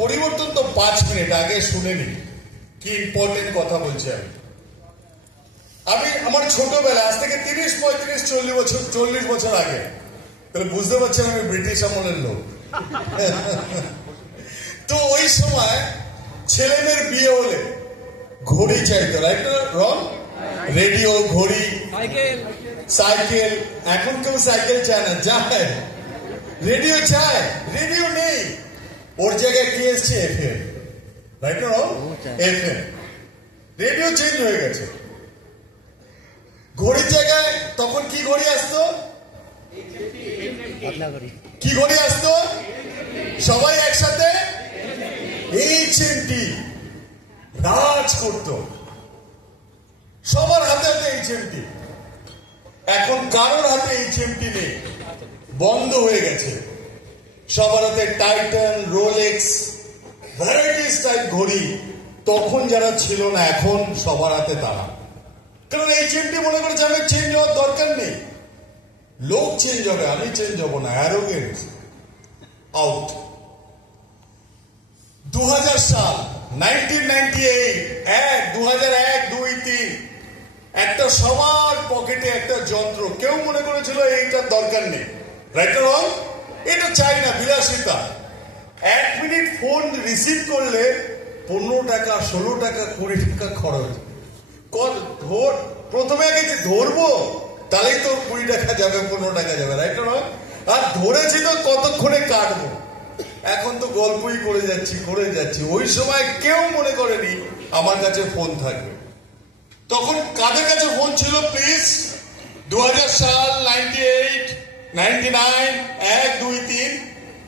পরিবর্তন তো 5 মিনিট আগে শুনে নি কি ইম্পর্টেন্ট কথা বলছি আমি আমার ছোটবেলা আজ থেকে 30-35-40 বছর আগে, তাহলে বুঝতে পারছেন আমি ব্রিটিশ আমলের লোক। তো ওই সময় ছেলে মেয়ের বিয়ে হলে ঘড়ি চাইতো, রাইট না রং? রেডিও, ঘড়ি, সাইকেল। এখন কেউ সাইকেল চায় না, যায় রেডিও চায়। রেডিও নেই, ওর জায়গায় কি এসছে? এফএম, রাইট না রং? এফএম। রেডিও চেঞ্জ হয়ে গেছে। ঘড়ির জায়গায় তখন কি ঘড়ি আসতো? কি ঘড়ি আসতো? সবাই একসাথে HMT রাজ করত, সবার হাতে হাতে HMT। এখন কারোর হাতে HMT নেই, বন্ধ হয়ে গেছে। সবার হাতে টাইটান, রোলেক্স, ভ্যারাইটিস টাইপ ঘড়ি। তখন যারা ছিল না, এখন সবার হাতে তারা। কারণ HMT মনে করেছে আমি চেঞ্জ হওয়ার দরকার নেই, লোক চেঞ্জ হবে, আমি চেঞ্জ হবো না। Arrogance out. 2000 সাল, 1998, 2001, 2, 3, একটা সবার পকেটে একটা যন্ত্র। কেউ মনে করেছিল এইটার দরকার নেই, রাইট না রং? এটা চাই না, বিলাসিতা। 1 মিনিট ফোন রিসিভ করলে 15 টাকা, 16 টাকা, 20 টাকা খরচ। প্রথমে আগে যে ধরবো তাহলেই তো 20 টাকা যাবে, 15 টাকা যাবে, রাইট না? আর ধরেছি তো কতক্ষণে কাটবো। এখন তো গল্পই করে যাচ্ছি। ওই সময় কেউ মনে করেনি আমার কাছে ফোন থাকবে। তখন কাদের কাছে ফোন ছিল প্লিজ? 2000 সাল, 98, 99, 1, 2, 3।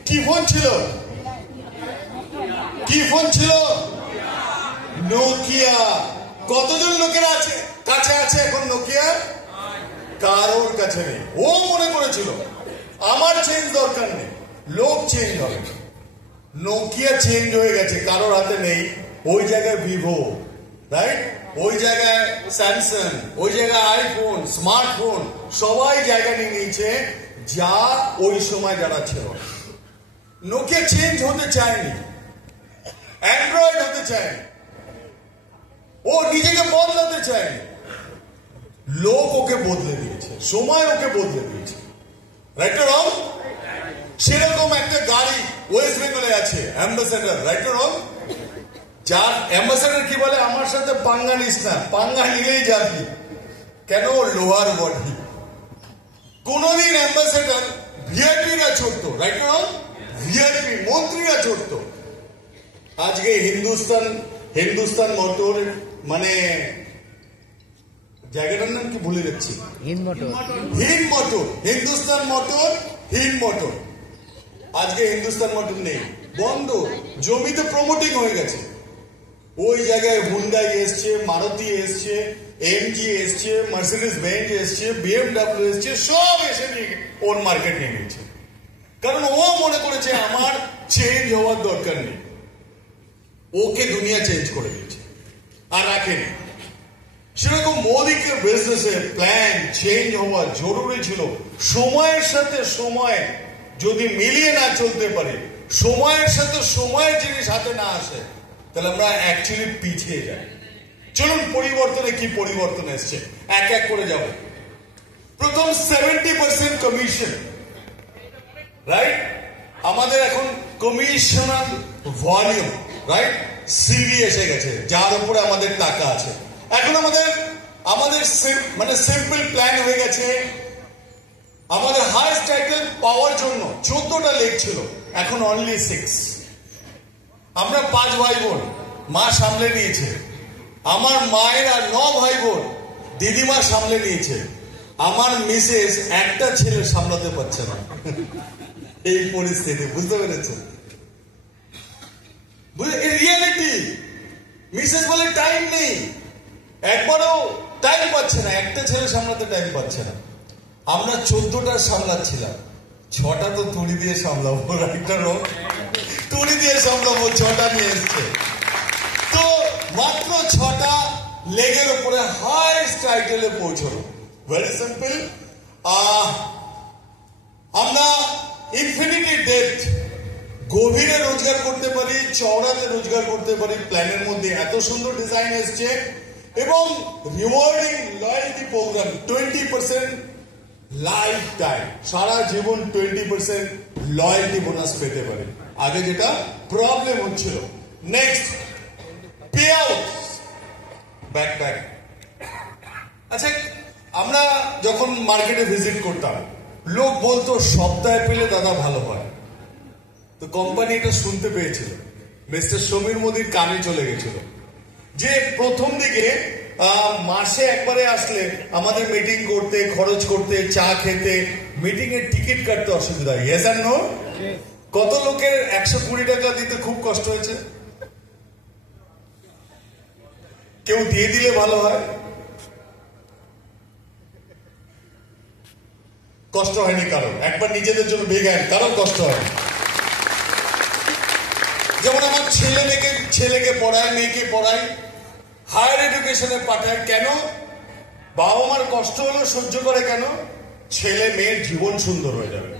কি ফোন ছিল? কি ফোন ছিল? নোকিয়া। কতজন লোকের কাছে আছে এখন নোকিয়া? কারোর কাছে নেই। ও মনে করেছিল আমার চেঞ্জ দরকার নেই, লোক চেঞ্জ হবে। নোকিয়া চেঞ্জ হয়ে গেছে, কারোর হাতে নেই। ওই জায়গায় ভিভো, রাইট? ওই জায়গায় স্যামসাং, ওই জায়গায় আইফোন, স্মার্টফোন, সবাই জায়গা নিয়ে নিয়েছে যা ওই সময় যারা ছিল। নোকিয়া চেঞ্জ হতে চায়নি, অ্যান্ড্রয়েড হতে চায়নি, ও নিজেকে বদলাতে চায়নি। লোক ওকে বদলে দিয়েছে, সময় ওকে বদলে দিয়েছে, রাইট না রং? সেরকম একটা গাড়ি ওয়েস্ট বেঙ্গলে আছে, অ্যাম্বাসেডার, রাইট না রং? যার অ্যাম্বাসেডার কি বলে, আমার সাথে পাঙ্গা নিস না, পাঙ্গা নিলেই যাবি। কেন? লোহার বডি। কোনদিন অ্যাম্বাসেডার ভিআইপিরা চড়তো, রাইট না রং? ভিআইপি মন্ত্রীরা চড়তো। আজকে হিন্দুস্তান মোটর, মানে জায়গাটার নাম কি ভুলে যাচ্ছি, Hind motor, Hindustan motor, Hind motor. আজকে হিন্দুস্তান মোটর নেই, বন্ধ। জমিতে প্রমোটিং হয়ে গেছে। ওই জায়গায় হুন্ডাই এসছে, মারুতি এসছে, এমজি এসছে, মার্সিডিজ বেঞ্জ এসছে, বিএমডব্লিউ এসছে, সব এসে ওর মার্কেট নিয়ে নিয়েছে। কারণ ও মনে করেছে আমার চেঞ্জ হওয়ার দরকার নেই। ওকে দুনিয়া চেঞ্জ করে দিয়েছে আর রাখেনি। সেরকম মোদিকে বিজনেসের প্ল্যান চেঞ্জ হওয়া জরুরি ছিল। সময়ের সাথে সময় যদি মিলিয়ে না চলতে পারি, সময়ের সাথে সময়ের জিনিস হাতে না আসে, তাহলে আমরা অ্যাকচুয়ালি পিছিয়ে যাই। চলুন পরিবর্তনে কি পরিবর্তন এসছে এক এক করে যাব। প্রথম 70% কমিশন, রাইট? আমাদের এখন কমিশনাল ভলিউম, রাইট? সিডি এসে গেছে, যার উপরে আমাদের টাকা আছে। এখন আমাদের মানে সিম্পল প্ল্যান হয়ে গেছে। আমাদের হাইয়েস্ট টাইটেল পাওয়ার জন্য 14টা লেগ ছিল, এখন অনলি 6। আমরা 5 ভাই বোন, মা সামলে নিয়েছে। আমার মায়ের আর 9 ভাই বোন, দিদিমা সামলে নিয়েছে। আমার মিসেস একটা ছেলে সামলাতে পারছে না। এই পরিস্থিতি, বুঝতে পেরেছেন? রিয়েলিটি। মিসেস বলে টাইম নেই, একবারও টাইম পাচ্ছে না, একটা ছেলে সামলাতে টাইম পাচ্ছে না। আমরা 14টা সামলাচ্ছিলাম, 6টা তো তুড়ি দিয়ে সামলাবো, রাইটারও তুড়ি দিয়ে সামলাবো, 6টা নিয়ে এসছে। তো মাত্র 6টা লেগের উপরে হাইস্ট টাইটেলে পৌঁছলো। Very simple. আমরা ইনফিনিটি ডেট, গভীরে রোজগার করতে পারি, চওড়াতে রোজগার করতে পারি প্ল্যানের মধ্যে। এত সুন্দর ডিজাইন এসছে এবং rewarding loyalty program 20% life time, সারা জীবন 20% লয়্যালটি বোনাস পেতে পারে। আগে যেটা প্রবলেম হচ্ছিল। Next pay out back. আচ্ছা, আমরা যখন মার্কেটে ভিজিট করতাম লোক বলতো সপ্তাহে পেলে দাদা ভালো হয়। তো কোম্পানি এটা শুনতে পেয়েছিল, মিস্টার সমীর মোদীর কানে চলে গেছিল যে প্রথম দিকে মাসে একবারে আসলে আমাদের মিটিং করতে, খরচ করতে, চা খেতে, মিটিং এর টিকিট কাটতে অসুবিধা। ইয়েস আর নো? কত লোকের 120 টাকা দিতে খুব কষ্ট হয়েছে? কেউ দিয়ে দিলে ভালো হয়? কষ্ট হয়নি কারো? একবার নিজেদের জন্য বেগান, কারো কষ্ট হয়নি। যেমন আমার ছেলেকে পড়ায়, মেয়েকে পড়ায়, হায়ার এডুকেশনে পাঠায়। কেন? বাবা মার কষ্ট হলো সহ্য করে। কেন? ছেলে মেয়ের জীবন সুন্দর হয়ে যাবে,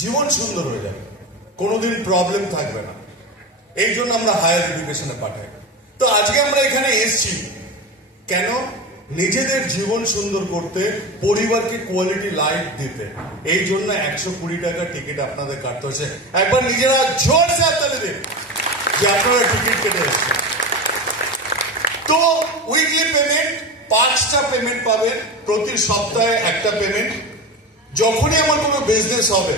জীবন সুন্দর হয়ে যাবে, কোনোদিন প্রবলেম থাকবে না। এই জন্য আমরা হায়ার এডুকেশনে পাঠাই। তো আজকে আমরা এখানে এসেছি কেন? নিজেদের জীবন সুন্দর করতে, পরিবারকে কোয়ালিটি লাইফ দিতে। এই জন্য 120 টাকা টিকিট আপনাদের কাটতে হচ্ছে। একবার নিজেরা জোরসে হাততালি দিন যে আপনারা টিকিট কেটে এসেছেন। তো উইকলি পেমেন্ট 5টা পেমেন্ট পাবেন, প্রতি সপ্তাহে একটা পেমেন্ট। যখনই আমার কোনো বিজনেস হবে,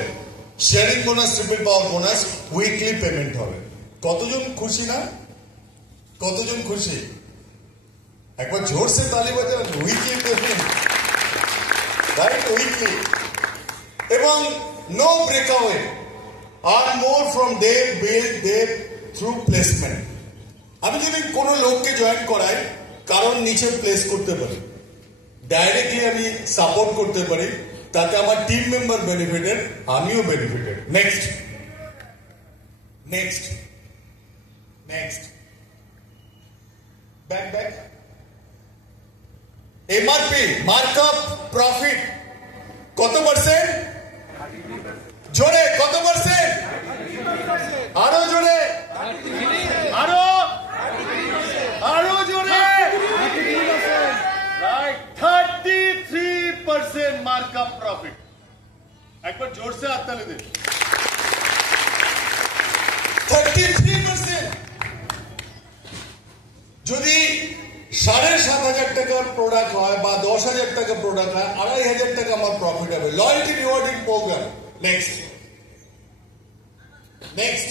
sharing bonus, triple power bonus, weekly payment হবে। কতজন খুশি না? কতজন খুশি? একবার জোরসে তালি বাজান। Weekly payment, right? উইকলি। এবং no breakaway, earn more from day build day through placement. আমি যদি কোনো লোককে জয়েন করাই, কারণ নিচে প্লেস করতে পারি, ডাইরেক্টলি আমি সাপোর্ট করতে পারি, তাতে আমার টিম মেম্বার বেনিফিটেড, আমিও benefited. Next next next back MRP, markup profit কত পার্সেন্ট? জোরে কত পার্সেন্ট? আরো জোরে, আরো জোরে। 33% মার্কআপ প্রফিট। একবার জোরসে হাততালি দিন। 33%। যদি 7,500 টাকার প্রোডাক্ট হয় বা 10,000 টাকা প্রোডাক্ট হয়, 2,500 টাকা আমার প্রফিট হবে। Loyalty rewarding programme. Next next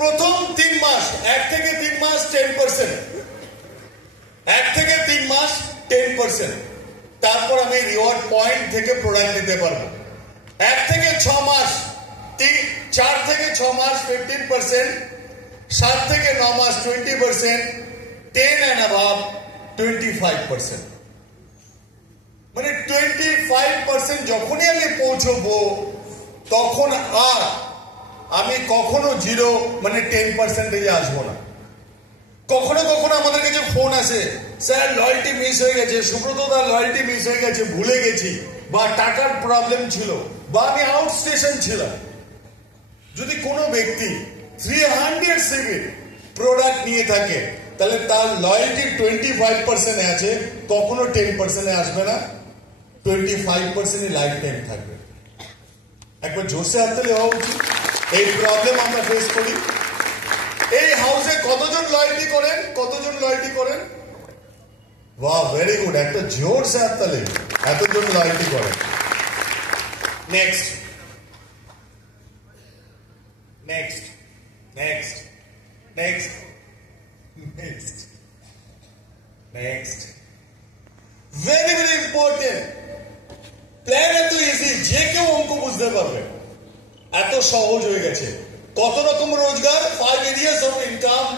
প্রথম 3 মাস, 1 থেকে 3 মাস 10%, 1 থেকে 3 মাস 10%। তারপর আমি রিওয়ার্ড পয়েন্ট থেকে প্রোডাক্ট নিতে পারবো। 1 থেকে 6 মাস, 4 থেকে 6 মাস 15%, 7 থেকে 9 মাস 20%, 10 and above 25%। মানে 25% যখনই আমি পৌঁছবো, তখন আর আমি কখনো 0 মানে 10% আসবো না। কখনো কখনো আমাদের কাছে ফোন আসে, স্যার লয়্যালটি মিস হয়ে গেছে, সুব্রত দা লয়্যালটি মিস হয়ে গেছে, ভুলে গেছি, বা টাকার প্রবলেম ছিল, বা আমি আউট স্টেশন ছিলাম। যদি কোনো ব্যক্তি 300 সিবির প্রোডাক্ট নিয়ে থাকে, তাহলে তার লয়্যালটি 25% আছে, কখনো 10% আসবে না, 25% লাইফ টাইম থাকবে। একবার জোরসে হাততালি হওয়া উচিত। এই প্রবলেম আমরা ফেস করি। এই হাউসে কতজন লয়্যালটি করেন? কতজন লয়্যালটি করেন? বাহ, ভেরি গুড। একটা জোরসে হাততালি। এতজন লয়্যালটি করেন। Next next next next next next very very important. Plan এত ইজি, যে কেউ অঙ্ক বুঝতে পারবে, এত সহজ হয়ে গেছে। কত রকম রোজগার? 5 areas of income,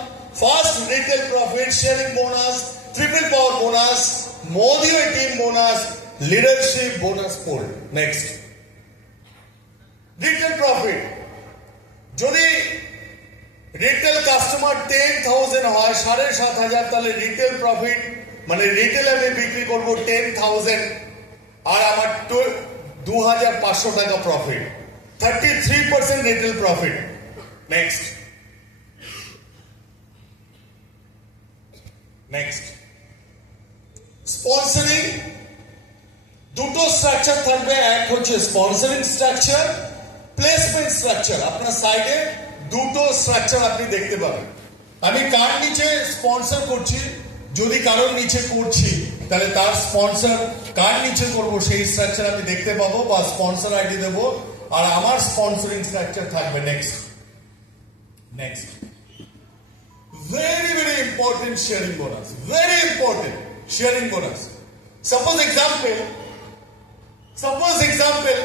first retail profit, sharing bonus, triple power bonus, Modi team bonus, leadership bonus pool. Next, retail profit. যদি রিটেল কাস্টমার 10,000 হয়, 7,500, তাহলে রিটেল প্রফিট মানে রিটেল আমি বিক্রি করবো 10,000 আর আমার 2,500 টাকা profit. 33% retail profit. Next. Sponsoring. দুটো স্ট্রাকচার থাকবে, এক হচ্ছে স্পন্সরিং স্ট্রাকচার, প্লেসমেন্ট স্ট্রাকচার। আপনার সাইডে দুটো স্ট্রাকচার আপনি দেখতে পাবেন। আমি কার নিচে স্পন্সর করছি, যদি কারোর নিচে করছি তাহলে তার স্পন্সর কার নিচে করব সেই স্ট্রাকচার আমি দেখতে পাবো বা স্পন্সর আইডি দেব, আর আমার স্পন্সরিং স্ট্রাকচার থাকবে। Next very important sharing bonus, very important sharing bonus. Suppose example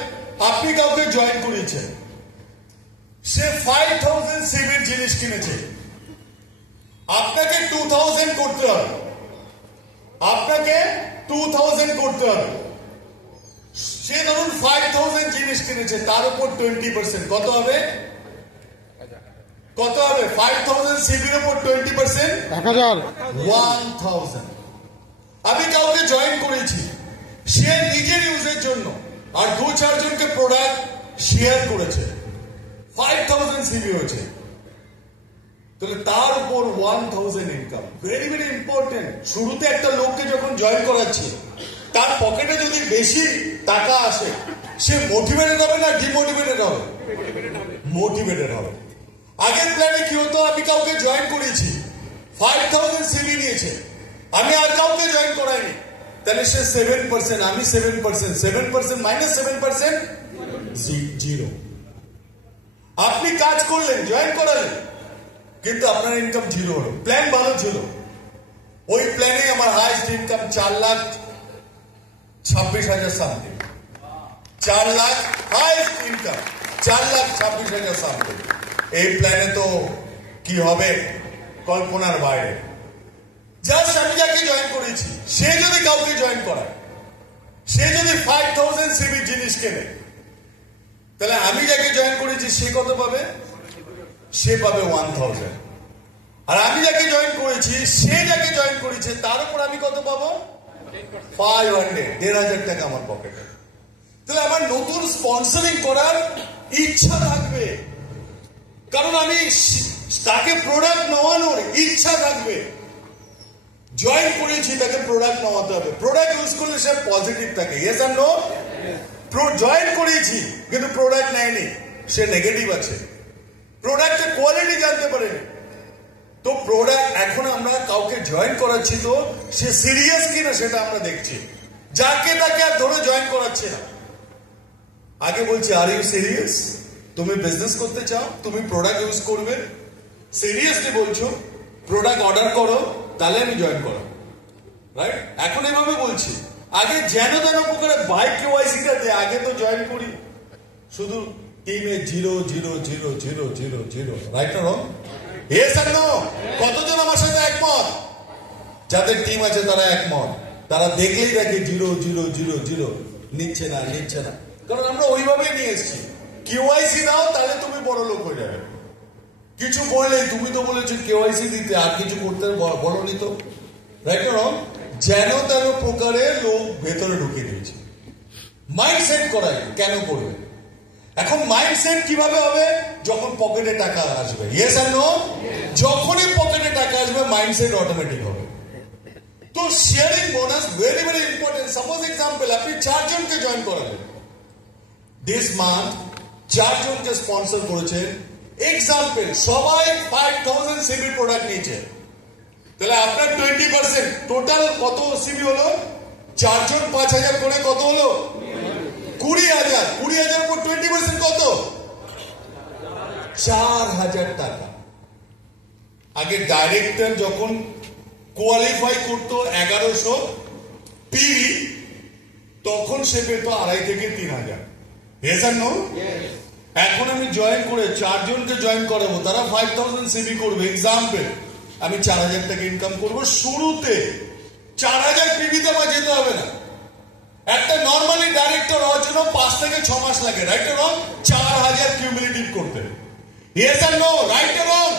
আপনি কাউকে জয়েন করিয়েছেন, সে 5000 সিবির জিনিস কিনেছে, আপনাকে 2000 করতে হবে, সে ধরুন 5000 জিনিস কিনেছে, তার উপর 20%, কত হবে 5000 সিবির উপর 20%, 1000। আমি কাউকে জয়েন করেছি, সে নিজের ইউজের জন্য আর 2-4 জনকে প্রোডাক্ট শেয়ার করেছে, 5000 সিবি হয়েছে, তাহলে তার উপর 1000 ইনকাম। Very important. শুরুতে একটা লোককে যখন জয়েন করাচ্ছি, তার পকেটে যদি বেশি টাকা আসে, সে মোটিভেটেড হবে না ডিমোটিভেটেড হবে? মোটিভেটেড হবে। আগের প্ল্যানে কি হতো, আমি কাউকে জয়েন করেছি, 5000 সিবি নিয়েছে, আমি আর কাউকে জয়েন করাইনি, তাহলে সে 7%, আমি 7%, 7% মাইনাস 7%, 0। আপনি কাজ করলেন, জয়েন করালেন, কিন্তু আপনার ইনকাম 0 হলো। প্ল্যান ভালো ছিল, ওই প্ল্যানে আমার highest income 4,26,000 something, 4 lakh highest income, 4,26,000 something. এই প্ল্যানে তো কি হবে, কল্পনার বাইরে। জাস্ট আমি যাকে জয়েন করেছি, সে যদি কাউকে জয়েন করায়, সে যদি 5000 সিবি জিনিস কেনে, তাহলে আমি যাকে জয়েন করেছি সে কত পাবে? সে পাবে 1000। আর আমি যাকে জয়েন করেছি, সে যাকে জয়েন করেছে, তার উপর আমি কত পাবো? 500, 1,500 টাকা আমার পকেটে। তাহলে আমার নতুন স্পন্সরিং করার ইচ্ছা থাকবে, কারণ আমি তাকে প্রোডাক্ট নেওয়ানোর ইচ্ছা থাকবে। জয়েন করেছি, তাকে প্রোডাক্ট নেওয়াতে হবে। প্রোডাক্ট ইউজ করলে সে পজিটিভ থাকে, ইয়েস আর নো? জয়েন করেছি কিন্তু প্রোডাক্ট নেয়নি, সে নেগেটিভ আছে, প্রোডাক্টের কোয়ালিটি জানতে পারেনি। তো প্রোডাক্ট, এখন আমরা কাউকে জয়েন করাচ্ছি, তো সে সিরিয়াস কিনা সেটা আমরা দেখছি। যাকে তাকে আর ধরে জয়েন করাচ্ছি না, আগে বলছি আর ইউ সিরিয়াস? তুমি বিজনেস করতে চাও, তুমি প্রোডাক্ট ইউজ করবে, সিরিয়াসলি বলছো, প্রোডাক্ট অর্ডার করো, তাহলে আমি জয়েন করো, রাইট? এখন এভাবে বলছি, আগে যেন তেন প্রকারে বাইক কেওয়াইসিটা দিয়ে আগে তো জয়েন করি, শুধু টিমে 0, রাইট না রং? ইয়েস আর নো? কতজন আমার সাথে একমত? যাদের টিম আছে তারা একমত, তারা দেখলেই দেখে 0, নিচ্ছে না, কারণ আমরা ওইভাবেই নিয়ে এসেছি। কেওয়াইসি দাও, তাহলে তুমি বড় লোক হয়ে যাবে। কিছু বললে, তুমি তো বলেছো কেওয়াইসি দিতে, আর কিছু করতে বলনি তো, রাইট না রং? যেন তেন প্রকারে লোক ভেতরে ঢুকে দিয়েছে। মাইন্ডসেট করাই কেন করবে? এখন মাইন্ডসেট কিভাবে হবে? যখন পকেটে টাকা আসবে, ইয়েস আর নো? যখনই পকেটে টাকা আসবে, মাইন্ডসেট অটোমেটিক হবে। তো sharing bonus very important. Suppose example, আপনি 4 জনকে জয়েন করালেন, দিস মান্থ 4 জনকে স্পন্সর করেছেন। এক্সাম্পল, সবাই 5000 সিবি প্রোডাক্ট নিয়েছে, তাহলে আপনার 20%, টোটাল কত সিবি হলো? 4 জন 5000 করে কত হলো? 20,000। 20,000 উপর 20% কত? 4,000 টাকা। আগে ডাইরেক্টর যখন কোয়ালিফাই করতো 1100 পিভি, তখন সে পেত 2,500 থেকে 3,000। ইয়েস আর নো? এখন আমি জয়েন করে 4 জনকে জয়েন করাবো, তারা 5000 সিবি করবে। এক্সাম্পল, আমি 4,000 টাকা ইনকাম করবো। শুরুতে 4,000 পিভিতে আমার যেতে হবে না। একটা নর্মালি ডাইরেক্টর হওয়ার জন্য 5 থেকে 6 মাস লাগে, রাইট রং? 4,000 কিউমুলেটিভ করতে, ইয়েস আর নো? রাইট রং?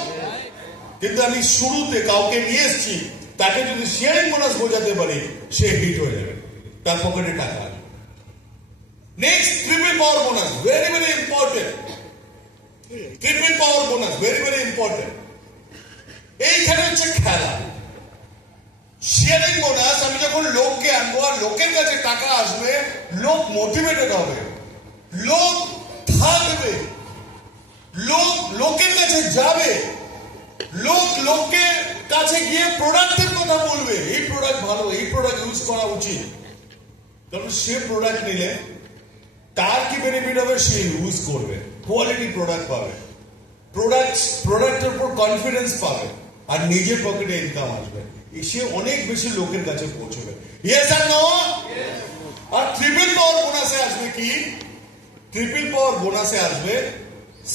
কিন্তু আমি শুরুতে কাউকে নিয়ে এসেছি, তাকে যদি শেয়ারিং বোনাস বোঝাতে পারি, সে হিট হয়ে যাবে, তার পকেটে টাকা আসবে। Next triple power bonus, very very important. Triple power bonus very very important. এইখানে হচ্ছে খেলা। শেয়ারিং বোনাস, আমি যখন লোককে আনবো আর লোকের কাছে টাকা আসবে, লোক মোটিভেটেড হবে, লোক থাকবে, লোক লোকের কাছে যাবে, লোক লোকের কাছে গিয়ে প্রোডাক্টের কথা বলবে, এই প্রোডাক্ট ভালো, এই প্রোডাক্ট ইউজ করা উচিত। তখন সে প্রোডাক্ট নিলে তার কি বেনিফিট হবে, সে ইউজ করবে, কোয়ালিটি প্রোডাক্ট পাবে, প্রোডাক্টের উপর কনফিডেন্স পাবে, আর নিজের পকেটে ইনকাম আসবে, সে অনেক বেশি লোকের কাছে পৌঁছবে। ইয়েস আর নো? আর ট্রিপল পাওয়ার বোনাসে আসবে কি? ট্রিপল পাওয়ার বোনাসে আসবে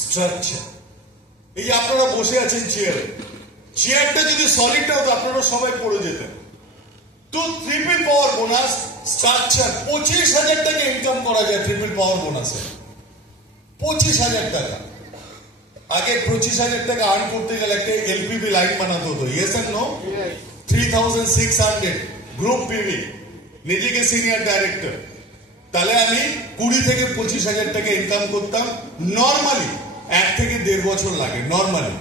স্ট্রাকচার। এই যে আপনারা বসে আছেন চেয়ারে, চেয়ারটা যদি সলিড হতো আপনারা সবাই পড়ে যেতেন। তো ট্রিপল পাওয়ার বোনাস স্ট্রাকচার, 25,000 টাকা ইনকাম করা যায় ট্রিপল পাওয়ার বোনাসে। 25,000 টাকা। আগে 25,000 টাকা আর্ন করতে গেলে একটা এলপিবি লাইন বানাতে হতো। ইয়েস আর নো? 3,600 গ্রুপ পিবি, নিজেকে সিনিয়র ডাইরেক্টর। তাহলে আমি 20 থেকে 25,000 টাকা ইনকাম করতাম নর্মালি। 1 থেকে 1.5 বছর লাগে নর্মালি।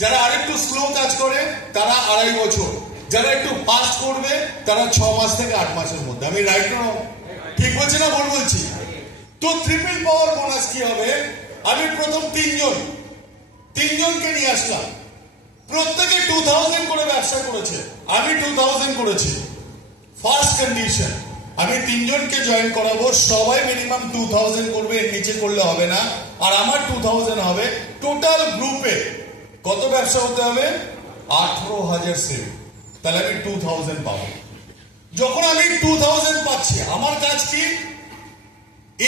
যারা আরেকটু স্লো কাজ করে তারা 2.5 বছর, যারা একটু ফাস্ট করবে তারা 6 মাস থেকে 8 মাসের মধ্যে। আমি রাইট না ঠিক বলছি না ভুল বলছি? তো ট্রিপল পাওয়ার বোনাস কি হবে? আমি প্রথম তিনজনকে নিয়ে আসলাম, প্রত্যেকে 2,000 করে ব্যবসা করেছে, আমি 2,000 করেছি। ফার্স্ট কন্ডিশন, আমি 3 জনকে জয়েন করাবো, সবাই মিনিমাম 2,000 করবে, এর নিচে করলে হবে না, আর আমার 2,000 হবে। টোটাল গ্রুপে কত ব্যবসা হতে হবে? 18,000 সেল। তাহলে আমি 2,000 পাবো। যখন আমি 2,000 পাচ্ছি, আমার কাজ কি?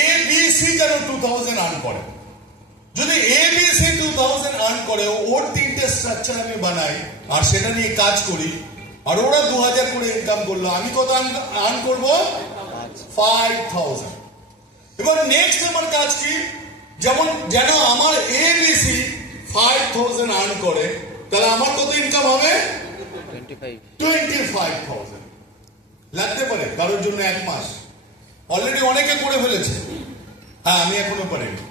এ বি সি যেন 2,000 আর্ন করে। যদি এ বি সি 2,000 আর্ন করে, ওর 3টে স্ট্রাকচার আমি বানাই আর সেটা নিয়ে কাজ করি, আর ওরা 2,000 করে ইনকাম করলো, আমি কত আর্ন করবো? 5,000। এবার নেক্সট আমার কাজ কি? যেন আমার এ বি সি 5,000 আর্ন করে, তাহলে আমার কত ইনকাম হবে? 25,000 লাগতে পারে কারোর জন্য 1 মাস। অলরেডি অনেকে করে ফেলেছে, হ্যাঁ আমি এখনো পারিনি।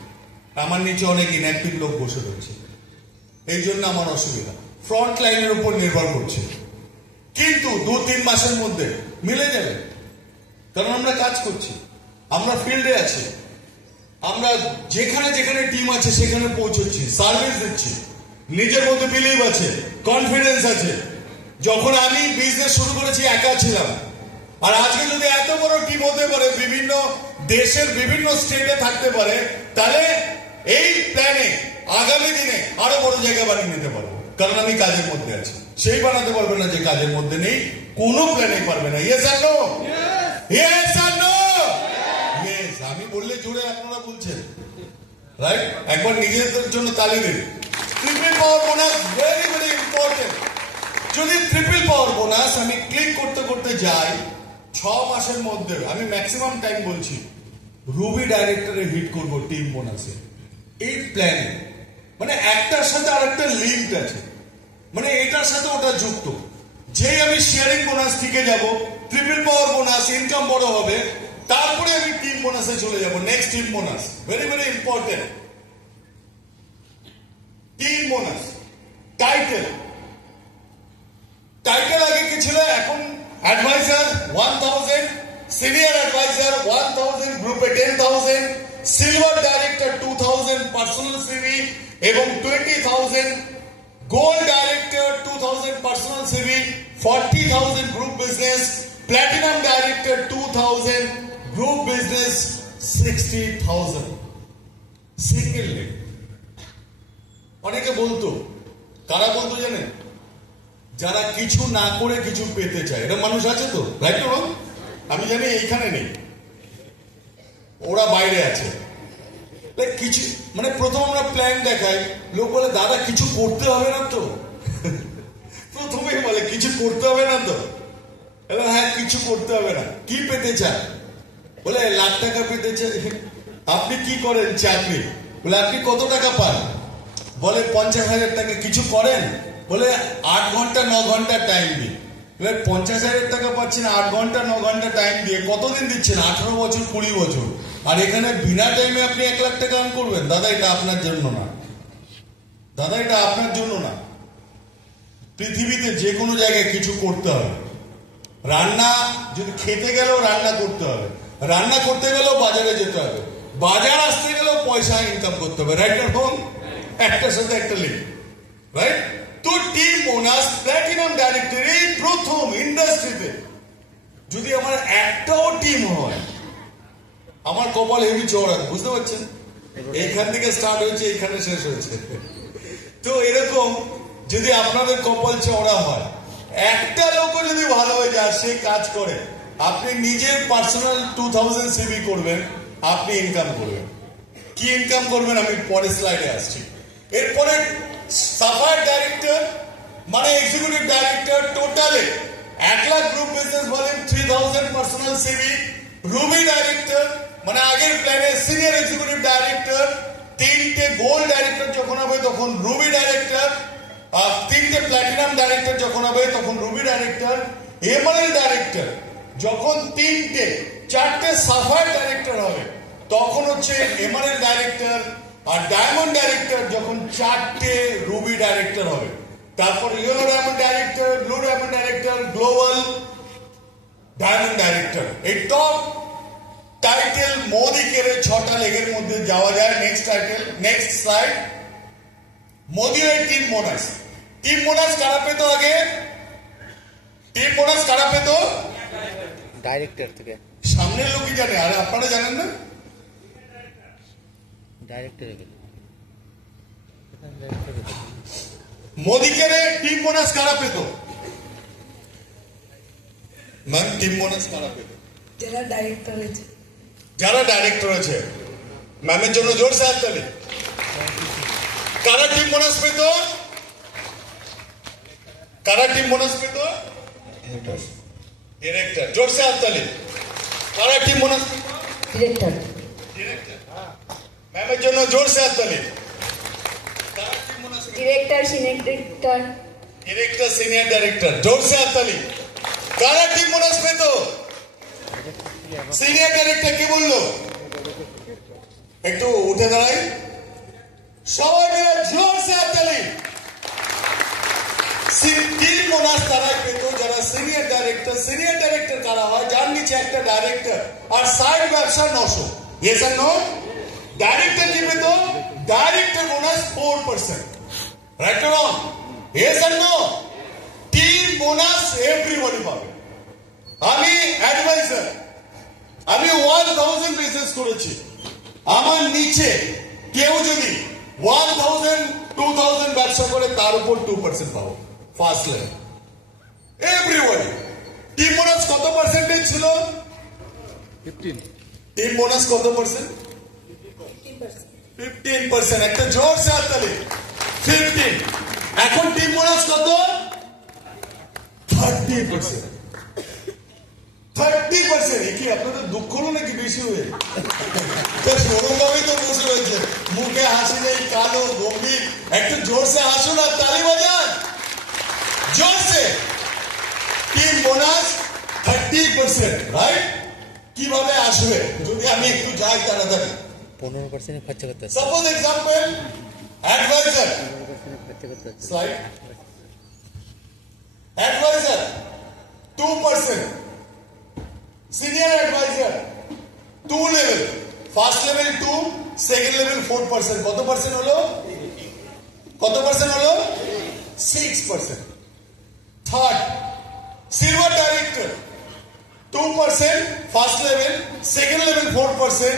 আমার নিচে অনেক ইনঅ্যাক্টিভ লোক বসে রয়েছে, এই জন্য আমার অসুবিধা। ফ্রন্ট লাইনের উপর নির্ভর করছে, কিন্তু 2-3 মাসের মধ্যে মিলে যাবে, কারণ আমরা কাজ করছি, আমরা ফিল্ডে আছি, আমরা যেখানে যেখানে টিম আছে সেখানে পৌঁছচ্ছি, সার্ভিস দিচ্ছি, নিজের মধ্যে বিলিভ আছে, কনফিডেন্স আছে। যখন আমি বিজনেস শুরু করেছি একা ছিলাম, আর আজকে যদি এত বড় টিম হতে পারে, বিভিন্ন দেশের বিভিন্ন স্টেটে থাকতে পারে, তাহলে এই প্ল্যানে আগামী দিনে আরো বড় জায়গা বানিয়ে নিতে পারবো, কারণ আমি কাজের মধ্যে আছি। সেই বানাতে পারবে না যে কাজের মধ্যে নেই, কোনো প্ল্যানে পারবে না। ইয়েস আর নো? ইয়েস আর নো? ইয়েস। আমি বললে জোরে আপনারা বলছেন, রাইট? একবার নিজেদের জন্য তালি দিন। Triple power bonus very very important. যদি ট্রিপল পাওয়ার বোনাস আমি ক্লিক করতে করতে যাই, 6 মাসের মধ্যে আমি ম্যাক্সিমাম টাইম বলছি, রুবি ডাইরেক্টরে হিট করব টিম বোনাসে। এই প্ল্যানে মানে একটার সাথে আরেকটা লিঙ্ক আছে, মানে এটার সাথে ওটা যুক্ত। যেই আমি শেয়ারিং বোনাস থেকে যাব, ট্রিপল পাওয়ার বোনাস, ইনকাম বড় হবে, তারপরে আমি টিম বোনাসে চলে যাব। Next team bonus very very important. Team bonus title আগে কি ছিল? এখন অ্যাডভাইজার 1,000, সিনিয়র অ্যাডভাইজার 1,000, গ্রুপে 10,000, সিলভার ডাইরেক্টর 2,000 পার্সোনাল সিভি এবং 20,000, gold director 2,000 personal CV, 40,000 group business, platinum director 2,000, group business 60,000 single leg. অনেকে বলতো, কারা বলতো জানেন? যারা কিছু না করে কিছু পেতে চায়। এটা মানুষ আছে তো, রাইট না? আমি জানি এইখানে নেই, ওরা বাইরে আছে। কিছু মানে প্রথম আমরা প্ল্যান দেখাই, লোক বলে দাদা কিছু করতে হবে না তো। প্রথমেই বলে কিছু করতে হবে না তো। হ্যাঁ কিছু করতে হবে না। কি পেতে চান? বলে 1 লাখ টাকা পেতে চাই। আপনি কি করেন? চাকরি। বলে আপনি কত টাকা পান? বলে 50,000 টাকা। কিছু করেন? বলে 8 ঘন্টা 9 ঘন্টা টাইম দিই। 50,000 টাকা পাচ্ছেন, 8 ঘন্টা 9 ঘন্টা টাইম দিয়ে কতদিন দিচ্ছেন? 18 বছর 20 বছর। আর এখানে বিনা টাইমে আপনি 1 লাখ টাকা আর্ন করবেন, দাদা এটা আপনার জন্য না, দাদা এটা আপনার জন্য না। পৃথিবীতে যে কোনো জায়গায় কিছু করতে হবে, রান্না যদি খেতে গেলেও রান্না করতে হবে, রান্না করতে গেলেও বাজারে যেতে হবে, বাজার আসতে গেলেও পয়সা ইনকাম করতে হবে, রাইট না রং? একটার সাথে একটা লিঙ্ক, রাইট? তো টিম মোনাস প্ল্যাটিনাম ডাইরেক্টর এই প্রথম ইন্ডাস্ট্রিতে যদি আমার একটাও টিম হয়, আমার কপাল হেভি চওড়া, বুঝতে পারছেন? এইখান থেকে স্টার্ট হয়েছে, এইখানে শেষ হয়েছে। তো এরকম যদি আপনাদের কপাল চওড়া হয়, একটা লোকও যদি ভালো হয়ে যায়, সে কাজ করে, আপনি নিজের পার্সোনাল 2000 সিভি করবেন, আপনি ইনকাম করবেন। কি ইনকাম করবেন আমি পরের স্লাইডে আসছি। এরপরে সাফায়ার ডাইরেক্টর মানে এক্সিকিউটিভ ডাইরেক্টর, টোটালে 1 lakh group business volume, 3000 personal CV. Ruby director মানে আগের প্ল্যানে সিনিয়র এক্সিকিউটিভ ডাইরেক্টর, 3টে গোল্ড ডাইরেক্টর যখন হবে তখন রুবি ডাইরেক্টর, আর 3টে প্ল্যাটিনাম ডাইরেক্টর যখন হবে তখন রুবি ডাইরেক্টর। এমারেল্ড ডাইরেক্টর যখন 4টে সাফায়ার ডাইরেক্টর হবে তখন হচ্ছে এমারেল্ড ডাইরেক্টর, আর ডায়মন্ড ডাইরেক্টর যখন 4টে রুবি ডাইরেক্টর হবে। তারপর yellow diamond director, blue diamond director, global diamond director. এই টপ টাইটেল মোদিকের 6টা লেগের মধ্যে যাওয়া যায়। Next title, next slide. Modi ওই টিম মোনাস। টিম মোনাস কারা পেত আগে? টিম মোনাস কারা পেত? ডাইরেক্টর থেকে। সামনের লোকই জানে, আর আপনারা জানেন না? ডাইরেক্টর মোদিকে টিম বোনাস কারা পেত? ম্যাম টিম বোনাস কারা পেত? যারা ডাইরেক্টর আছে। যারা ডাইরেক্টর আছে, ম্যামের জন্য জোরসে হাততালি। কারা টিম বোনাস পেত? কারা টিম বোনাস পেত? ডিরেক্টর। জোরসে হাততালি। কারা টিম বোনাস পেত? ডিরেক্টর। ডিরেক্টর। ম্যামের জন্য জোরসে হাততালি। Director, senior director. Director, senior director. জোরসে হাততালি। কারা টিম বোনাস পেত? Senior director. কি বললো? একটু উঠে দাঁড়াই সবাই মিলে, জোরসে হাততালি। টিম বোনাস তারাই পেত যারা সিনিয়র ডাইরেক্টর। সিনিয়র ডাইরেক্টর কারা হয়? যার নিচে একটা ডাইরেক্টর আর সাইড ব্যবসা 900। ইয়েস আর নো? ডাইরেক্টর কি পেত? Director bonus 4%, right or wrong? Yes আর নো? টিম বোনাস এভরিবডি পাবে। আমি অ্যাডভাইজার, আমি 1000 বিজনেস করেছি, আমার নিচে কেউ যদি 1000 2000 ব্যবসা করে তার উপর 2% পাবো first level, everybody. Team bonus কত পার্সেন্টেজ ছিল? 15। টিম বোনাস কত পার্সেন্ট? 15%। একটা জোরসে হাততালি। 15। এখন টিম বোনাস কত? 30%। 30%। কি আপনাদের দুঃখ হলো নাকি বেশি হয়ে? সরমভাবেই তো বসে রয়েছে, মুখে হাসি নেই, কালো গম্ভীর। একটু জোরসে হাসুন আর তালি বাজান, জোরসে। Team bonus 30%, right? কিভাবে আসবে? যদি আমি একটু যাই তাড়াতাড়ি, 15% খরচা করতে হবে। সাপোজ এক্সাম্পল অ্যাডভাইজার, 15% খরচা করতে হবে। Slide. Advisor 2%, senior advisor 2 level, first level 2, second level 4%। কত পার্সেন্ট হলো? কত পার্সেন্ট হলো? 6%। Third silver director 2%, first level, second level 4%,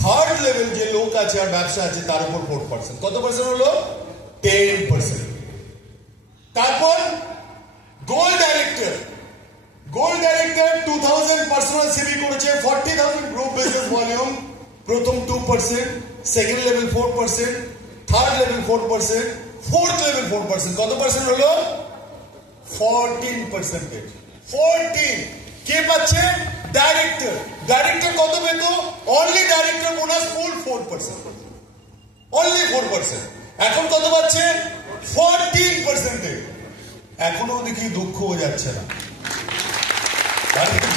third level যে লোক আছে আর ব্যবসা আছে তার উপর 4%। কত পার্সেন্ট হলো? 10%। তারপর gold director. Gold director 2000 personal CV করেছে, 40,000 গ্রুপ বিজনেস ভলিউম। প্রথম 2%, second level 4%, third level 4%, fourth level 4%। কত পার্সেন্ট হলো? 14%। 14 কে পাচ্ছে? ডাইরেক্টর। ডাইরেক্টর কত পেত? অনলি ডাইরেক্টর বোনাস ফুল 4%, অনলি 4%। এখন কত পাচ্ছে? 14%। এখনো দেখি দুঃখ হয়ে যাচ্ছে না,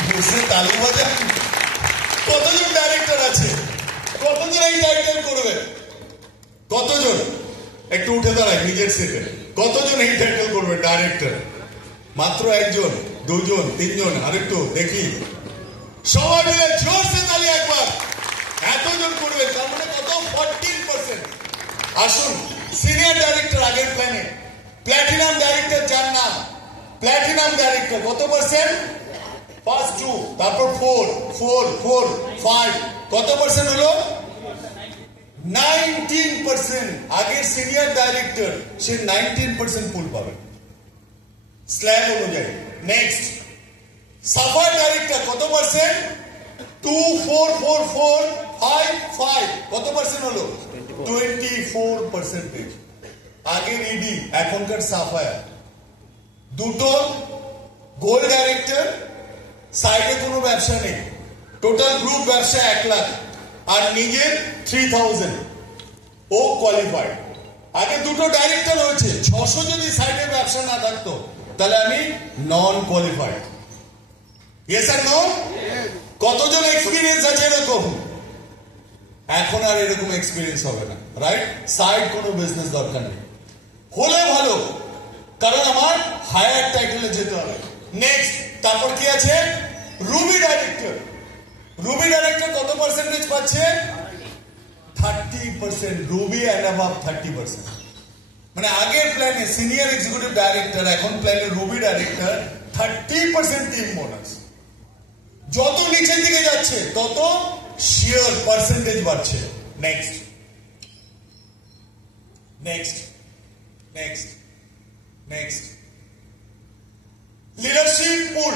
বসে তালি বাজান। কতজন ডাইরেক্টর আছে? কতজন এই টাইটেল করবে? কতজন? একটু উঠে দাঁড়ায় নিজের সিটে। কতজন এই টাইটেল করবে ডাইরেক্টর? মাত্র একজন, দুজন, তিনজন। আরেকটু দেখি সবাই মিলে জোরসে তালি একবার। এতজন করবে, তার মানে কত? 14%। আসুন, সিনিয়র ডাইরেক্টর আগের প্ল্যানে, প্ল্যাটিনাম ডাইরেক্টর যার নাম প্ল্যাটিনাম ডাইরেক্টর কত পার্সেন্ট? ফার্স্ট 2, তারপর 4, 4, 4, 5, কত পার্সেন্ট হলো? 19%। আগের সিনিয়র ডাইরেক্টর সে 19% ফুল পাবে স্ল্যাব অনুযায়ী। নেক্সট, সাফার ডাইরেক্টর কত পার্সেন্ট? 2, 4, 4, 4, 5, 5, কত পার্সেন্ট হলো? 24%। আগের ইডি, এখনকার সাফায়ার। দুটো গোল্ড ডাইরেক্টর, সাইডে কোনো ব্যবসা নেই, টোটাল গ্রুপ ব্যবসা 1 লাখ, আর নিজের 3000, ও কোয়ালিফাইড। আগে দুটো ডাইরেক্টর হয়েছে, 600 যদি সাইডে ব্যবসা না থাকতো তাহলে আমি নন কোয়ালিফাইড। ইয়েস আর নো? কতজন এক্সপিরিয়েন্স আছে এরকম? এখন আর এরকম এক্সপিরিয়েন্স হবে না, রাইট? সাইড কোনো বিজনেস দরকার নেই, হলে ভালো, কারণ আমার হায়ার টাইটেলে যেতে হবে। নেক্সট, তারপর কি আছে? Ruby director. রুবি ডাইরেক্টর কত পার্সেন্টেজ পাচ্ছে? 30%। Ruby and above 30%। মানে আগের প্ল্যানে সিনিয়র এক্সিকিউটিভ ডাইরেক্টর, এখন প্ল্যানে রুবি ডাইরেক্টর 30% টিম বোনাস। যত নিচের দিকে যাচ্ছে তত শেয়ার পার্সেন্টেজ বাড়ছে। Next, next, next, next, leadership pool,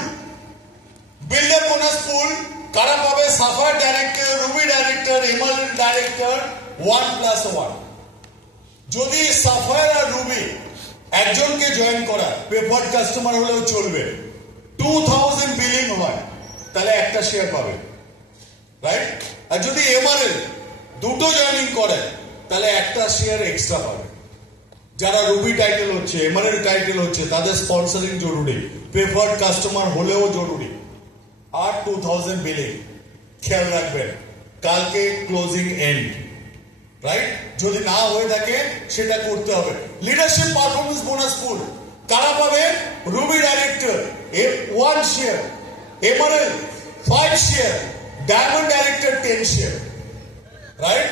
builder bonus pool কারা পাবে? Sapphire director, ruby director, emergent director, 1+1। যদি সাফায়ার আর রুবি একজনকে জয়েন করা, প্রেফার্ড কাস্টমার হলেও চলবে, 2000 বিলিং হয়, তাহলে একটা শেয়ার পাবে, রাইট? আর যদি এমআরএল দুটো জয়েনিং করে তাহলে একটা শেয়ার এক্সট্রা পাবে। যারা রুবি টাইটেল হচ্ছে, এমআরএল টাইটেল হচ্ছে, তাদের স্পন্সরিং জরুরি, প্রেফার্ড কাস্টমার হলেও জরুরি। আর 2000 বিলিং, খেয়াল রাখবেন, কালকে ক্লোজিং এন্ড, রাইট? যদি না হয়ে থাকে সেটা করতে হবে। লিডারশিপ পারফরমেন্স বোনাস পুল কারা পাবে? Ruby director 1 share, MRL 5 share, diamond director 10 share, right?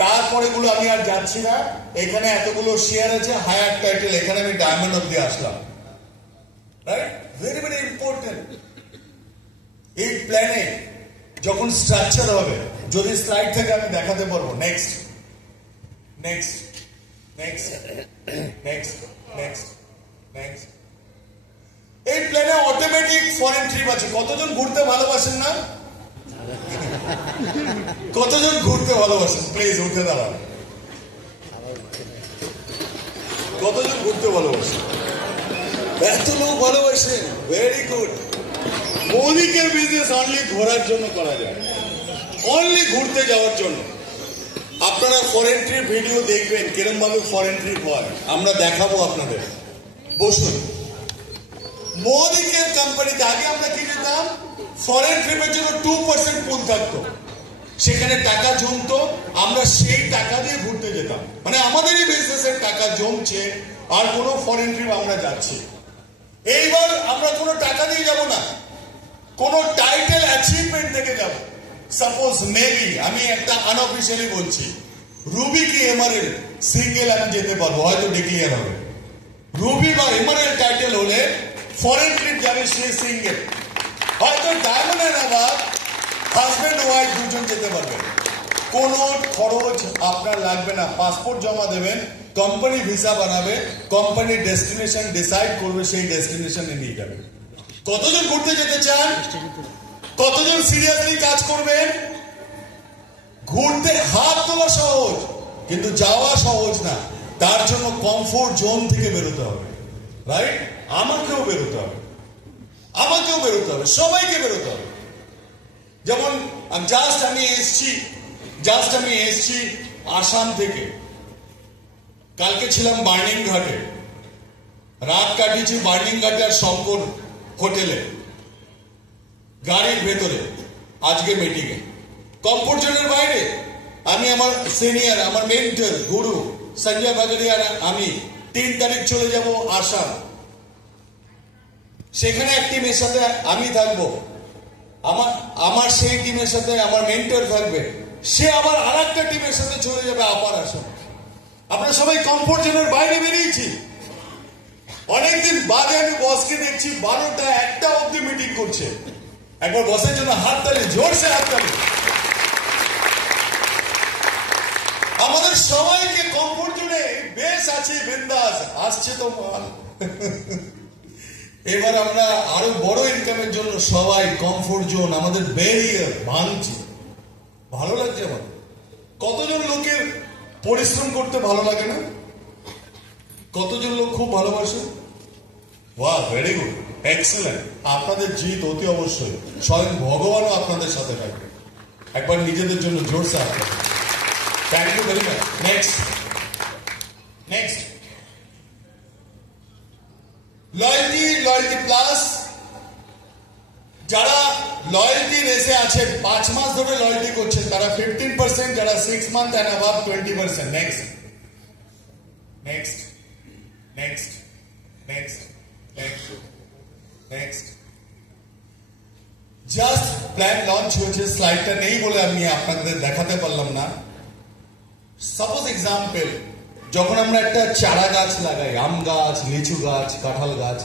তারপরে গুলো আমি আর যাচ্ছি না, এখানে এতগুলো শেয়ার আছে, হায়ার টাইটেল, এখানে আমি ডায়মন্ড অব্দি আসলাম, রাইট? Very very important. এই প্ল্যানে যখন স্ট্রাকচার হবে, যদি স্লাইড থেকে আমি দেখাতে পারবো। Next, next, next, next, next, next. এই প্ল্যানে অটোমেটিক ফরেন ট্রিপ আছে। কতজন ঘুরতে ভালোবাসেন না? কতজন ঘুরতে ভালোবাসেন? প্লিজ উঠে দাঁড়ান। কতজন ঘুরতে ভালোবাসেন? এত লোক ভালোবাসেন, ভেরি গুড। মৌলিকের বিজনেস অনলি ঘোরার জন্য করা যায়, অনলি ঘুরতে যাওয়ার জন্য। আপনারা ফরেন ট্রিপ ভিডিও দেখবেন, কিরম ভাবে ফরেন ট্রিপ হয়, আমরা দেখাবো আপনাদের। বসুন। মৌলিকের কোম্পানিতে আগে আমরা কি যেতাম, ফরেন ট্রিপের জন্য 2% পুল থাকতো, সেখানে টাকা জমতো, আমরা সেই টাকা দিয়ে ঘুরতে যেতাম। মানে আমাদেরই বিজনেসের টাকা জমছে, আর কোনো ফরেন ট্রিপ আমরা যাচ্ছি। এইবার আমরা কোনো টাকা দিয়ে যাব না, কোন টাইটেল অ্যাচিভমেন্ট থেকে যাব। সাপোজ মেবি, আমি একটা আনঅফিশিয়ালি বলছি, রুবি কি এমআরএল সিঙ্গেল আমি যেতে পারবো, হয়তো ডিক্লিয়ার হবে। রুবি বা এমআরএল টাইটেল হলে ফরেন ট্রিপ যাবে সে সিঙ্গেল, হয়তো ডায়মন্ডের আবার হাজবেন্ড ওয়াইফ দুজন যেতে পারবে, কোনো খরচ আপনার লাগবে না। পাসপোর্ট জমা দেবেন, কোম্পানি ভিসা বানাবে, কোম্পানি ডেস্টিনেশন ডিসাইড করবে, সেই ডেস্টিনেশনে নিয়ে যাবে। কতজন ঘুরতে যেতে চান? কতজন সিরিয়াসলি কাজ করবেন? ঘুরতে হাত তোলা সহজ, কিন্তু যাওয়া সহজ না। তার জন্য কমফোর্ট জোন থেকে বেরোতে হবে, রাইট? আমাকেও বেরোতে হবে, আমাকেও বেরোতে হবে, সবাইকে বেরোতে হবে। যেমন আমি এসছি আসাম থেকে। কালকে ছিলাম বার্নিং ঘাটে, রাত কাটিয়েছি বার্নিং ঘাটে আর শঙ্কর হোটেলে, গাড়ির ভেতরে, আজকে মিটিংয়ে। কমফোর্ট জোনের বাইরে আমি আমার সিনিয়র, আমার মেন্টর, গুরু সঞ্জয় বাগড়িয়া, আমি 3 তারিখ চলে যাব আসাম। সেখানে এক টিমের সাথে আমি থাকবো, আমার সেই টিমের সাথে আমার মেন্টর থাকবে, সে আবার আরেকটা টিমের সাথে চলে যাবে আপার আসাম। আমরা সবাই কমফোর্ট জোনের বাইরে বেরিয়েছি। অনেকদিন বাদে আমি বসকে দেখছি 12টা 1টা অব্দি মিটিং করছে। একবার বসের জন্য হাততালি, জোরসে হাততালি। আমাদের সবাইকে কমফোর্ট জোনে বেশ আছে, বিন্দাস আসছে তো মাল। এবার আমরা আরো বড় ইনকামের জন্য সবাই কমফোর্ট জোন, আমাদের ব্যারিয়ার ভাঙছি। ভালো লাগছে আমার। কতজন লোকের পরিশ্রম করতে ভালো লাগে না? কতজন লোক খুব ভালোবাসে? বাহ, ভেরি গুড, এক্সেলেন্ট। আপনাদের জিত অতি অবশ্যই, স্বয়ং ভগবানও আপনাদের সাথে থাকবে। একবার নিজেদের জন্য জোরসে আপনার thank you very much. Next loyalty plus. যারা লয়্যালটি রেসে আছে, 5 মাস ধরে লয়্যালটি করছেন, তারা 15%, যারা 6 month and above 20%। Next just plan launch হয়েছে, স্লাইডটা নেই বলে আমি আপনাদের দেখাতে পারলাম না। সাপোজ এক্সাম্পল, যখন আমরা একটা চারা গাছ লাগাই, আম গাছ, লিচু গাছ, কাঁঠাল গাছ,